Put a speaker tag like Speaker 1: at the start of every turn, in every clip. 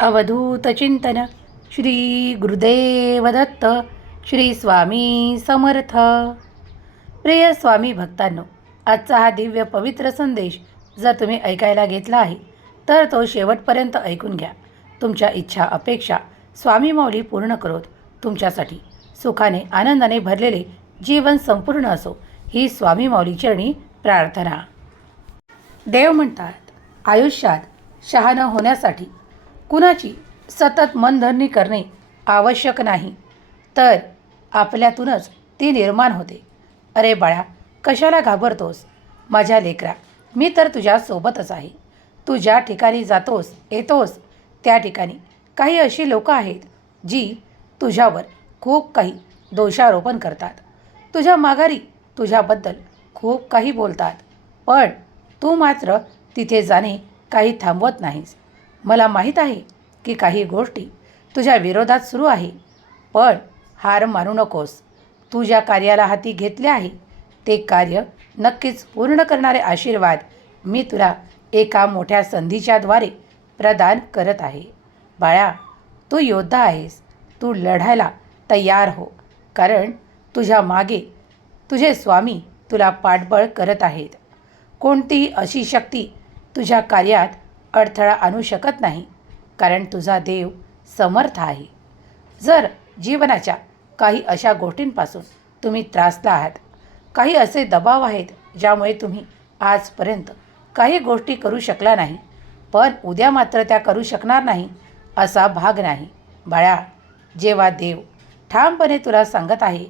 Speaker 1: अवधूत चिंतन। श्री गुरुदेव दत्त। श्री स्वामी समर्थ। प्रिय स्वामी भक्तांनो आजचा हा दिव्य पवित्र संदेश जर तुम्ही ऐकायला घेतला आहे तर तो शेवटपर्यंत ऐकून घ्या. तुमच्या इच्छा अपेक्षा स्वामी माऊली पूर्ण करोत तुमच्यासाठी सुखाने आनंदाने भरलेले जीवन संपूर्ण असो ही स्वामी माऊली चरणी प्रार्थना. देव म्हणतात आयुष्यात शहाणं होण्यासाठी कुणाची सतत मनधरणी करणे आवश्यक नाही. तर आपल्यातूनच ती निर्माण होते. अरे बाळा कशाला घाबरतोस? माझ्या लेकरा मी तर तुझ्यासोबतच आहे. तू ज्या ठिकाणी जातोस येतोस त्या ठिकाणी काही अशी लोकं आहेत जी तुझ्यावर खूप काही दोषारोपण करतात. तुझ्या माघारी तुझ्याबद्दल खूप काही बोलतात. पण तू मात्र तिथे जाणे काही थांबवत नाहीस. मला माहीत आहे की काही गोष्टी तुझ्या विरोधात सुरू आहे पण हार मानू नकोस. तू ज्या कार्याला हाती घेतले आहे. ते कार्य नक्कीच पूर्ण करणारे आशीर्वाद मी तुला एका मोठ्या संधीच्याद्वारे प्रदान करत आहे. बाळा तू योद्धा आहेस. तू लढायला तयार हो कारण तुझ्या मागे तुझे स्वामी तुला पाठबळ करत आहेत. कोणतीही अशी शक्ती तुझ्या कार्यात अडथळा आणू शकत नाही कारण तुझा देव समर्थ आहे. जर जीवनाच्या काही अशा गोष्टींपासून तुम्ही त्रासला आहात काही असे दबाव आहेत ज्यामुळे तुम्ही आजपर्यंत काही गोष्टी करू शकला नाही पण उद्या मात्र त्या करू शकणार नाही असा भाग नाही. बाळा जेव्हा देव ठामपणे तुला सांगत आहे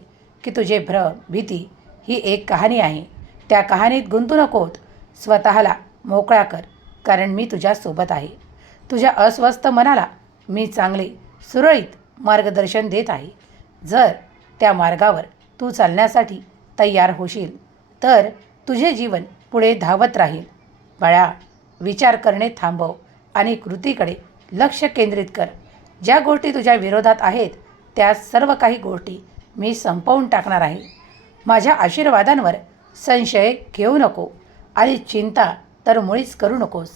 Speaker 1: की तुझे भ्रम भीती ही एक कहाणी आहे त्या कहाणीत गुंतू नकोत स्वतःला मोकळा कर. कारण मी तुझ्यासोबत आहे. तुझ्या अस्वस्थ मनाला मी चांगले सुरळीत मार्गदर्शन देत आहे. जर त्या मार्गावर तू चालण्यासाठी तयार होशील तर तुझे जीवन पुढे धावत राहील. बाळा विचार करणे थांबव आणि कृतीकडे लक्ष केंद्रित कर. ज्या गोष्टी तुझ्या विरोधात आहेत त्या सर्व काही गोष्टी मी संपवून टाकणार आहे. माझ्या आशीर्वादांवर संशय घेऊ नको आणि चिंता तर मुळीच करू नकोस.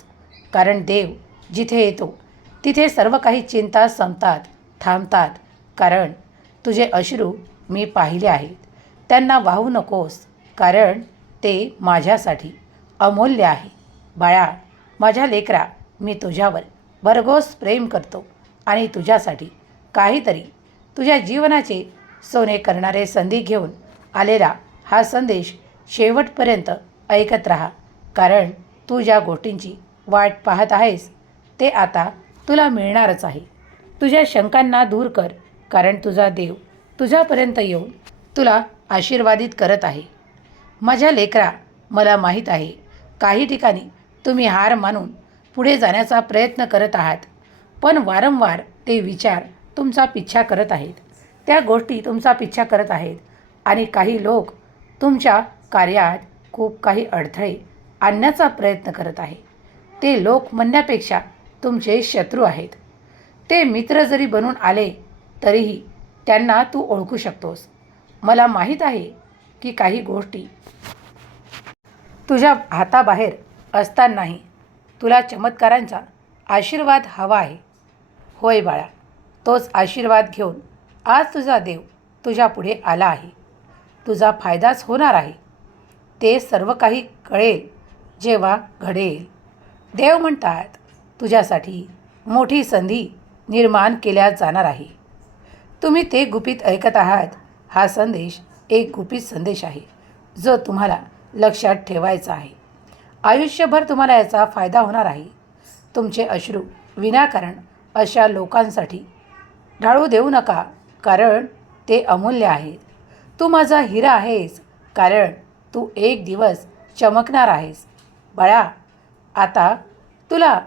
Speaker 1: कारण देव जिथे येतो तिथे सर्व काही चिंता संपतात थांबतात. कारण तुझे अश्रू मी पाहिले आहेत. त्यांना वाहू नकोस. कारण ते माझ्यासाठी अमूल्य आहे. बाळा माझ्या लेकरा मी तुझ्यावर भरघोस प्रेम करतो आणि तुझ्यासाठी काहीतरी तुझ्या जीवनाचे सोने करणारे संधी घेऊन आलेला हा संदेश शेवटपर्यंत ऐकत राहा. कारण तू ज्या गोष्टींची वाट पाहत आहेस ते आता तुला मिळणारच आहे. तुझ्या शंकांना दूर कर कारण तुझा देव तुझ्यापर्यंत येऊन तुला आशीर्वादित करत आहे. माझ्या लेकरा मला माहीत आहे काही ठिकाणी तुम्ही हार मानून पुढे जाण्याचा प्रयत्न करत आहात पण वारंवार ते विचार तुमचा पिच्छा करत आहेत. त्या गोष्टी तुमचा पिच्छा करत आहेत आणि काही लोक तुमच्या कार्यात खूप काही अडथळे आणण्याचा प्रयत्न करत आहे. ते लोक म्हणण्यापेक्षा तुमचे शत्रू आहेत. ते मित्र जरी बनून आले तरीही त्यांना तू ओळखू शकतोस. मला माहीत आहे की काही गोष्टी तुझ्या हाताबाहेर असतानाही तुला चमत्कारांचा आशीर्वाद हवा आहे. होय बाळा तोच आशीर्वाद घेऊन आज तुझा देव तुझ्या पुढे आला आहे. तुझा फायदाच होणार आहे. ते सर्व काही कळेल. जेव्हा घडेल. देव म्हणतात तुझ्यासाठी मोठी संधी निर्माण केल्या जाणार आहे. तुम्ही ते गुपित ऐकत आहात. हा संदेश एक गुपित संदेश आहे जो तुम्हाला लक्षात ठेवायचा आहे. आयुष्यभर तुम्हाला याचा फायदा होणार आहे. तुमचे अश्रू विनाकारण अशा लोकांसाठी ढाळू देऊ नका कारण ते अमूल्य आहेत. तू माझा हिरा आहेस कारण तू एक दिवस चमकणार आहेस. बाळा आता तुला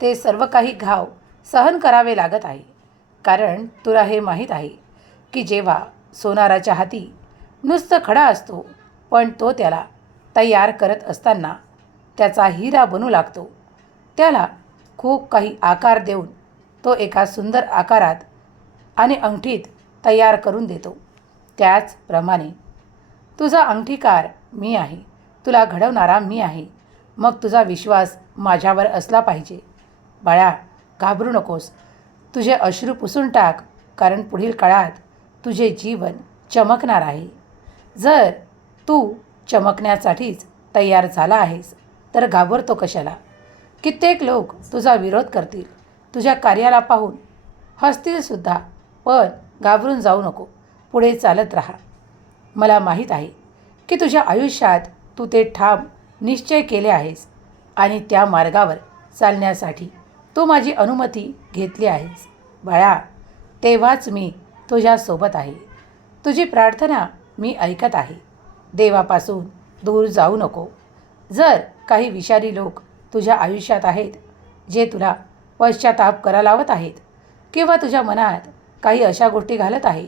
Speaker 1: ते सर्व काही घाव सहन करावे लागत आहे. कारण तुला हे माहीत आहे की जेव्हा सोनाराच्या हाती नुसतं खडा असतो पण तो त्याला तयार करत असताना त्याचा हिरा बनू लागतो. त्याला खूप काही आकार देऊन तो एका सुंदर आकारात आणि अंगठीत तयार करून देतो. त्याचप्रमाणे तुझा अंगठीकार मी आहे. तुला घडवणारा मी आहे. मग तुझा विश्वास माझ्यावर असला पाहिजे. बाळा घाबरू नकोस. तुझे अश्रू पुसून टाक कारण पुढील काळात तुझे जीवन चमकणार आहे. जर तू चमकण्यासाठीच तयार झाला आहेस तर घाबरतो कशाला? कित्येक लोक तुझा विरोध करतील तुझ्या कार्याला पाहून. हसतीलसुद्धा पण घाबरून जाऊ नको. पुढे चालत राहा. मला माहीत आहे की तुझ्या आयुष्यात तू ते ठाम निश्चय केले आहेस आणि त्या मार्गावर चालण्यासाठी तू माझी अनुमती घेतली आहेस. बाळा तेव्हाच मी तुझ्यासोबत आहे. तुझी प्रार्थना मी ऐकत आहे. देवापासून दूर जाऊ नको. जर काही विषारी लोक तुझ्या आयुष्यात आहेत जे तुला पश्चाताप करा लावत आहेत किंवा तुझ्या मनात काही अशा गोष्टी घालत आहे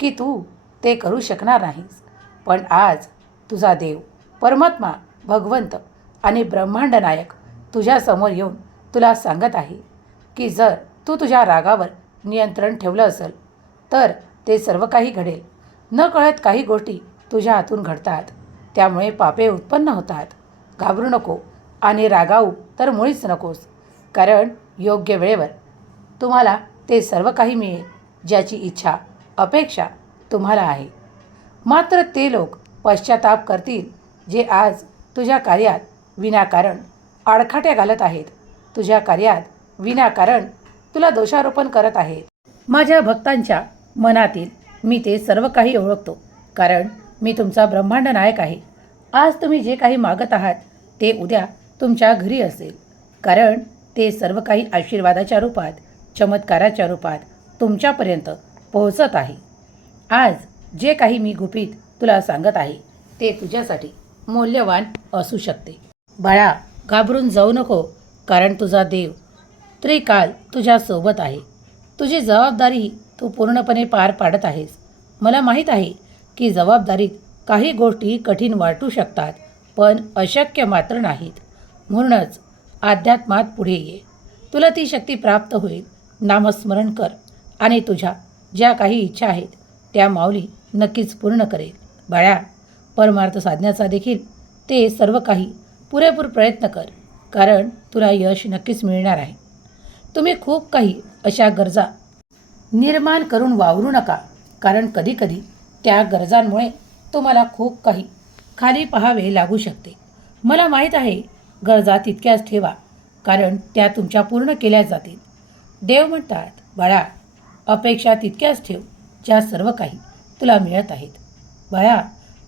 Speaker 1: की तू ते करू शकणार नाहीस पण आज तुझा देव परमात्मा भगवंत आणि ब्रह्मांड नायक तुझ्यासमोर येऊन तुला सांगत आहे की जर तू तुझ्या रागावर नियंत्रण ठेवलं असेल तर ते सर्व काही घडेल. न कळत काही गोष्टी तुझ्या हातून घडतात. त्यामुळे पापे उत्पन्न होतात. घाबरू नको आणि रागावू तर मुळीच नकोस. कारण योग्य वेळेवर तुम्हाला ते सर्व काही मिळेल ज्याची इच्छा अपेक्षा तुम्हाला आहे. मात्र ते लोक पश्चाताप करतील जे आज तुझ्या कार्यात विनाकारण आडखाट्या घालत आहेत. तुझ्या कार्यात विनाकारण तुला दोषारोपण करत आहेत. माझ्या भक्तांच्या मनातील मी ते सर्व काही ओळखतो. कारण मी तुमचा ब्रह्मांड नायक आहे. आज तुम्ही जे काही मागत आहात ते उद्या तुमच्या घरी असेल. कारण ते सर्व काही आशीर्वादाच्या रूपात चमत्काराच्या रूपात तुमच्यापर्यंत पोहोचत आहे. आज जे काही मी गुपित तुला सांगत आहे ते तुझ्यासाठी मौल्यवान असू शकते. बाळा घाबरून जाऊ नको कारण तुझा देव त्रिकाल तुझ्यासोबत आहे. तुझी जबाबदारी तू पूर्णपणे पार पाडत आहेस. मला माहीत आहे की जबाबदारीत काही गोष्टी कठीण वाटू शकतात पण अशक्य मात्र नाहीत. म्हणूनच अध्यात्मात पुढे ये. तुला ती शक्ती प्राप्त होईल. नामस्मरण कर आणि तुझ्या ज्या काही इच्छा आहेत त्या माऊली नक्कीच पूर्ण करेल. बाळा परमार्थ साधण्याचा देखील ते सर्व काही पुरेपूर प्रयत्न कर कारण तुला यश नक्कीच मिळणार आहे. तुम्ही खूप काही अशा गरजा निर्माण करून वावरू नका कारण कधीकधी त्या गरजांमुळे तुम्हाला खूप काही खाली पहावे लागू शकते. मला माहीत आहे गरजा तितक्याच ठेवा कारण त्या तुमच्या पूर्ण केल्या जातील. देव म्हणतात बाळा अपेक्षा तितक्याच ठेव ज्या सर्व काही तुला मिळत आहेत. बाळा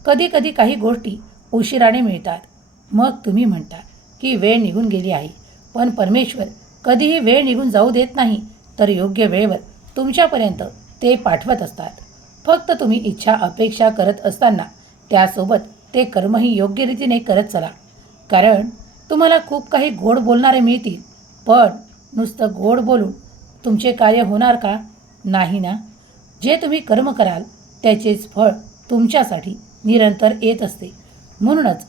Speaker 1: कधी कधी काही गोष्टी उशिराने मिळतात. मग तुम्ही म्हणता की वेळ निघून गेली आहे. पण परमेश्वर कधीही वेळ निघून जाऊ देत नाही तर योग्य वेळेवर तुमच्यापर्यंत ते पाठवत असतात. फक्त तुम्ही इच्छा अपेक्षा करत असताना त्यासोबत ते कर्मही योग्य रीतीने करत चला. कारण तुम्हाला खूप काही गोड बोलणारे मिळतील पण नुसतं गोड बोलून तुमचे कार्य होणार का? नाही ना? जे तुम्ही कर्म कराल त्याचेच फळ तुमच्यासाठी निरंतर येत असते. म्हणूनच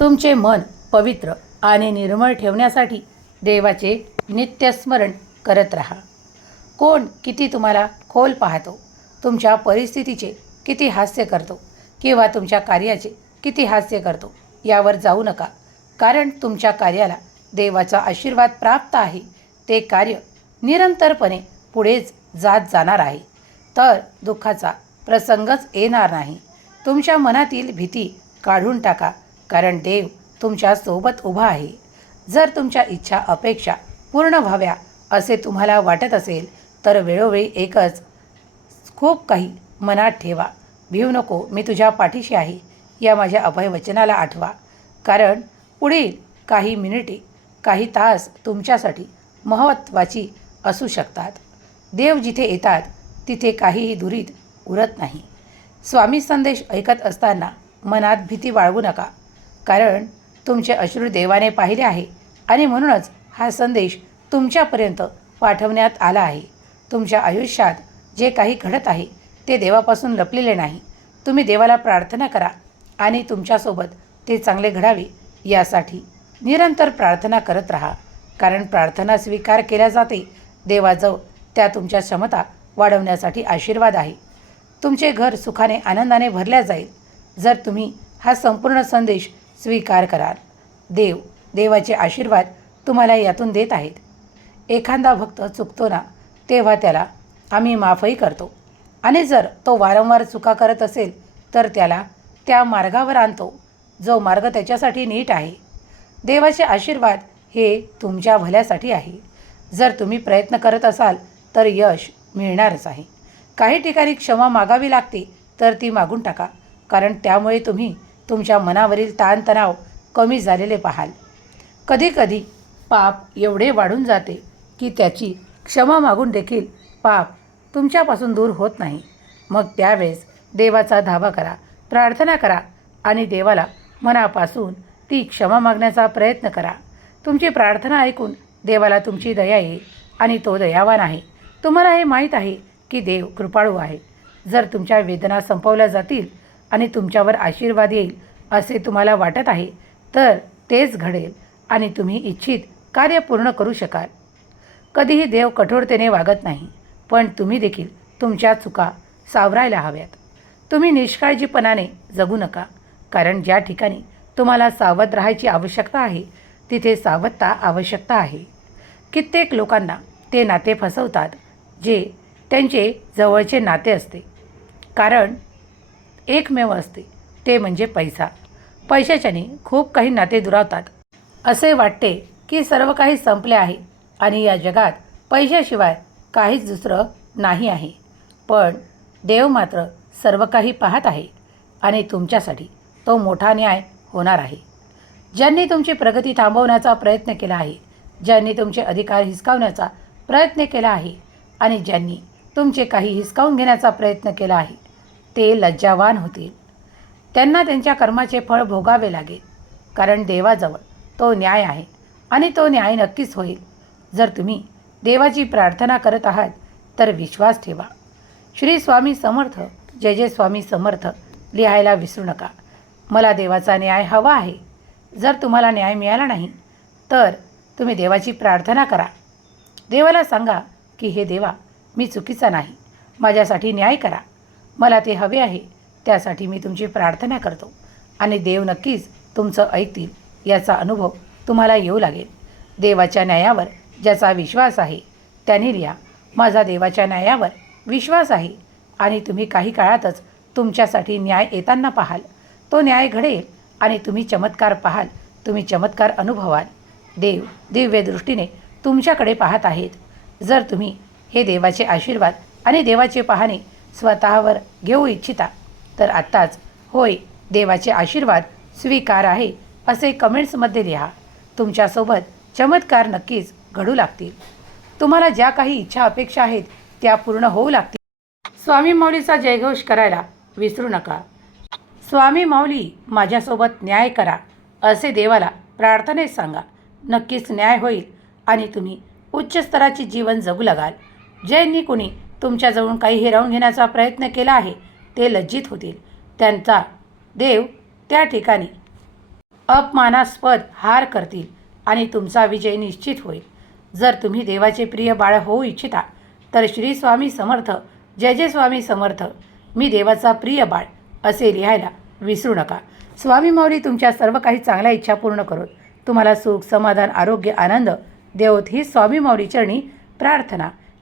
Speaker 1: तुमचे मन पवित्र आणि निर्मळ ठेवण्यासाठी देवाचे नित्यस्मरण करत राहा. कोण किती तुम्हाला खोल पाहतो तुमच्या परिस्थितीचे किती हास्य करतो किंवा तुमच्या कार्याचे किती हास्य करतो यावर जाऊ नका. कारण तुमच्या कार्याला देवाचा आशीर्वाद प्राप्त आहे. ते कार्य निरंतरपणे पुढेच जात जाणार आहे. तर दुःखाचा प्रसंगच येणार नाही. तुमच्या मनातील भीती काढून टाका कारण देव तुमच्यासोबत उभा आहे. जर तुमच्या इच्छा अपेक्षा पूर्ण व्हाव्या असे तुम्हाला वाटत असेल तर वेळोवेळी एकच खूप काही मनात ठेवा. भिऊ नको मी तुझ्या पाठीशी आहे. या माझ्या अभयवचनाला आठवा. कारण पुढील काही मिनिटे काही तास तुमच्यासाठी महत्त्वाची असू शकतात. देव जिथे येतात तिथे काहीही दुरीत उरत नाही. स्वामी संदेश ऐकत असताना मनात भीती बाळगू नका. कारण तुमचे अश्रू देवाने पाहिले आहे आणि म्हणूनच हा संदेश तुमच्यापर्यंत पाठवण्यात आला आहे. तुमच्या आयुष्यात जे काही घडत आहे ते देवापासून लपलेले नाही. तुम्ही देवाला प्रार्थना करा आणि तुमच्यासोबत ते चांगले घडावे यासाठी निरंतर प्रार्थना करत राहा. कारण प्रार्थना स्वीकार केल्या जाते. देवाजवळ त्या तुमच्या क्षमता वाढवण्यासाठी आशीर्वाद आहे. तुमचे घर सुखाने आनंदाने भरल्या जाईल. जर तुम्ही हा संपूर्ण संदेश स्वीकार कराल. देव देवाचे आशीर्वाद तुम्हाला यातून देत आहेत. एखादा भक्त चुकतो ना तेव्हा त्याला आम्ही माफही करतो. आणि जर तो वारंवार चुका करत असेल तर त्याला त्या मार्गावर आणतो जो मार्ग त्याच्यासाठी नीट आहे. देवाचे आशीर्वाद हे तुमच्या भल्यासाठी आहे. जर तुम्ही प्रयत्न करत असाल तर यश मिळणारच आहे. काही ठिकाणी क्षमा मागावी लागते तर ती मागून टाका. कारण त्यामुळे तुम्ही तुमच्या मनावरील ताणतणाव कमी झालेले पाहाल. कधीकधी पाप एवढे वाढून जाते की त्याची क्षमा मागून देखील पाप तुमच्यापासून दूर होत नाही. मग त्यावेळेस देवाचा धावा करा प्रार्थना करा आणि देवाला मनापासून ती क्षमा मागण्याचा प्रयत्न करा. तुमची प्रार्थना ऐकून देवाला तुमची दया येईल आणि तो दयावान आहे. तुम्हाला हे माहीत आहे की देव कृपाळू आहे. जर तुमच्या वेदना संपवल्या जातील आणि तुमच्यावर आशीर्वाद येईल असे तुम्हाला वाटत आहे तर तेच घडेल आणि तुम्ही इच्छित कार्य पूर्ण करू शकाल. कधीही देव कठोरतेने वागत नाही पण तुम्ही देखील तुमच्या चुका सावरायला हव्यात. तुम्ही निष्काळजीपणाने जगू नका कारण ज्या ठिकाणी तुम्हाला सावध राहायची आवश्यकता आहे तिथे सावधता आवश्यकता आहे. कित्येक लोकांना ते नाते फसवतात जे त्यांचे जवळचे नाते असते. कारण एकमेव असते ते म्हणजे पैसा. पैशाच्याने खूप काही नाते दुरावतात. असे वाटते की सर्व काही संपले आहे आणि या जगात पैशाशिवाय काहीच दुसरं नाही आहे. पण देव मात्र सर्व काही पाहत आहे आणि तुमच्यासाठी तो मोठा न्याय होणार आहे. ज्यांनी तुमची प्रगती थांबवण्याचा प्रयत्न केला आहे ज्यांनी तुमचे अधिकार हिसकावण्याचा प्रयत्न केला आहे आणि ज्यांनी तुमचे काही हिसकावून घेण्याचा प्रयत्न केला आहे. ते लज्जावान होतील. त्यांना त्यांच्या कर्माचे फळ भोगावे लागेल. कारण देवाजवळ तो न्याय आहे आणि तो न्याय नक्कीच होईल. जर तुम्ही देवाची प्रार्थना करत आहात तर विश्वास ठेवा. श्री स्वामी समर्थ जय जय स्वामी समर्थ लिहायला विसरू नका. मला देवाचा न्याय हवा आहे. जर तुम्हाला न्याय मिळाला नाही तर तुम्ही देवाची प्रार्थना करा. देवाला सांगा की हे देवा मी चुकीचा नाही. माझ्यासाठी न्याय करा. मला ते हवे आहे. त्यासाठी मी तुमची प्रार्थना करतो. आणि देव नक्कीच तुमचं ऐकतील. याचा अनुभव तुम्हाला येऊ लागेल. देवाच्या न्यायावर ज्याचा विश्वास आहे त्याने लिहा. माझा देवाच्या न्यायावर विश्वास आहे. आणि तुम्ही काही काळातच तुमच्यासाठी न्याय येताना पाहाल. तो न्याय घडेल आणि तुम्ही चमत्कार पाहाल. तुम्ही चमत्कार अनुभवाल. देव दिव्यदृष्टीने तुमच्याकडे पाहत आहेत. जर तुम्ही हे देवाचे आशीर्वाद आणि देवाचे पाहणे स्वतःवर घेऊ इच्छिता. तर आत्ताच होय देवाचे आशीर्वाद स्वीकार आहे असे कमेंट्समध्ये लिहा. तुमच्यासोबत चमत्कार नक्कीच घडू लागतील. तुम्हाला ज्या काही इच्छा अपेक्षा आहेत त्या पूर्ण होऊ लागतील. स्वामी माऊलीचा जयघोष करायला विसरू नका. स्वामी माऊली माझ्यासोबत न्याय करा असे देवाला प्रार्थनेत सांगा. नक्कीच न्याय होईल आणि तुम्ही उच्च स्तराचे जीवन जगू लागाल. ज्यांनी कुणी तुमच्याजवळून काही हिरावून घेण्याचा प्रयत्न केला आहे ते लज्जित होतील. त्यांचा देव त्या ठिकाणी अपमानास्पद हार करतील आणि तुमचा विजय निश्चित होईल. जर तुम्ही देवाचे प्रिय बाळ होऊ इच्छिता तर श्री स्वामी समर्थ जय जय स्वामी समर्थ मी देवाचा प्रिय बाळ असे लिहायला विसरू नका. स्वामी मौली तुमच्या सर्व काही चांगल्या इच्छा पूर्ण करून तुम्हाला सुख समाधान आरोग्य आनंद देवत ही स्वामी माऊली चरणी प्रार्थना.